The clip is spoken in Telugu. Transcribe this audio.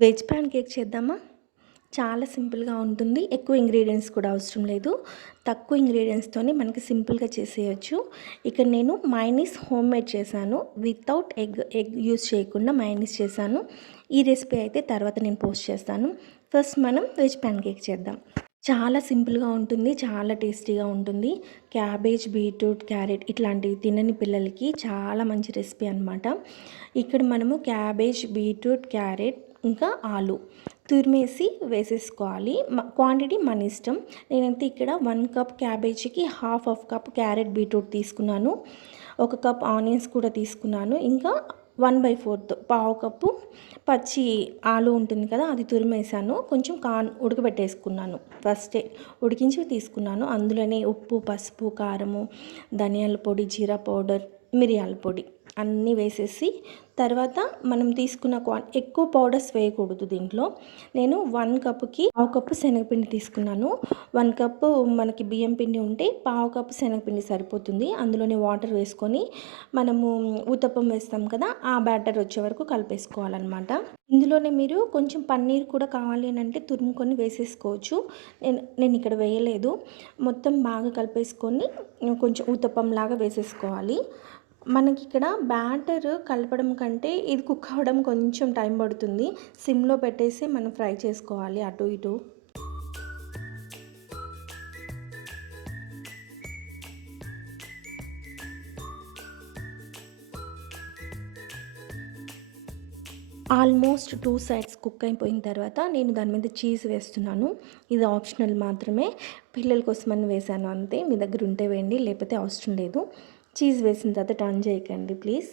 వెజ్ ప్యాన్ కేక్ చేద్దామా? చాలా సింపుల్‌గా ఉంటుంది. ఎక్కువ ఇంగ్రీడియెంట్స్ కూడా అవసరం లేదు. తక్కువ ఇంగ్రీడియెంట్స్‌తోనే మనకి సింపుల్‌గా చేసేయొచ్చు. ఇక్కడ నేను మయోనీస్ హోమ్‌మేడ్ చేశాను. వితౌట్ ఎగ్ యూజ్ చేయకుండా మయోనీస్ చేశాను. ఈ రెసిపీ అయితే తర్వాత నేను పోస్ట్ చేస్తాను. ఫస్ట్ మనం వెజ్ ప్యాన్ కేక్ చేద్దాం. చాలా సింపుల్‌గా ఉంటుంది. చాలా టేస్టీగా ఉంటుంది. క్యాబేజ్, బీట్రూట్, క్యారెట్ ఇట్లాంటివి తినని పిల్లలకి చాలా మంచి రెసిపీ అనమాట. ఇక్కడ మనము క్యాబేజ్, బీట్రూట్, క్యారెట్ ఇంకా ఆలు తురిమేసి వేసేసుకోవాలి. క్వాంటిటీ మన ఇష్టం. నేనైతే ఇక్కడ 1 కప్ క్యాబేజీకి హాఫ్ కప్ క్యారెట్, బీట్రూట్ తీసుకున్నాను. 1 కప్ ఆనియన్స్ కూడా తీసుకున్నాను. ఇంకా 1/4 పావు కప్పు పచ్చి ఆలు ఉంటుంది కదా, అది తురిమేసాను. కొంచెం ఉడకబెట్టేసుకున్నాను. ఫస్టే ఉడికించి తీసుకున్నాను. అందులోనే ఉప్పు, పసుపు, కారము, ధనియాల పొడి, జీరా పౌడర్, మిరియాల పొడి అన్నీ వేసేసి తర్వాత మనం తీసుకున్న ఎక్కువ పౌడర్స్ వేయకూడదు దీంట్లో. నేను 1 కప్పుకి పావు కప్పు శనగపిండి తీసుకున్నాను. 1 కప్పు మనకి బియ్యం పిండి ఉంటే పావు కప్పు శనగపిండి సరిపోతుంది. అందులోనే వాటర్ వేసుకొని మనము ఊతప్పం వేస్తాం కదా, ఆ బ్యాటర్ వచ్చే వరకు కలిపేసుకోవాలన్నమాట. ఇందులోనే మీరు కొంచెం పన్నీర్ కూడా కావాలి అని అంటే తురుముకొని వేసేసుకోవచ్చు. నేను ఇక్కడ వేయలేదు. మొత్తం బాగా కలిపేసుకొని కొంచెం ఊతప్పం లాగా వేసేసుకోవాలి. మనకి ఇక్కడ బ్యాటర్ కలపడం కంటే ఇది కుక్ అవ్వడం కొంచెం టైం పడుతుంది. సిమ్లో పెట్టేసి మనం ఫ్రై చేసుకోవాలి అటు ఇటు. ఆల్మోస్ట్ 2 సైడ్స్ కుక్ అయిపోయిన తర్వాత నేను దాని మీద చీజ్ వేస్తున్నాను. ఇది ఆప్షనల్ మాత్రమే. పిల్లల కోసమని వేసాను అంతే. మీ దగ్గర ఉంటే వేయండి, లేకపోతే అవసరం లేదు. చీజ్ వేసిన తర్వాత టర్న్ చేయకండి ప్లీజ్.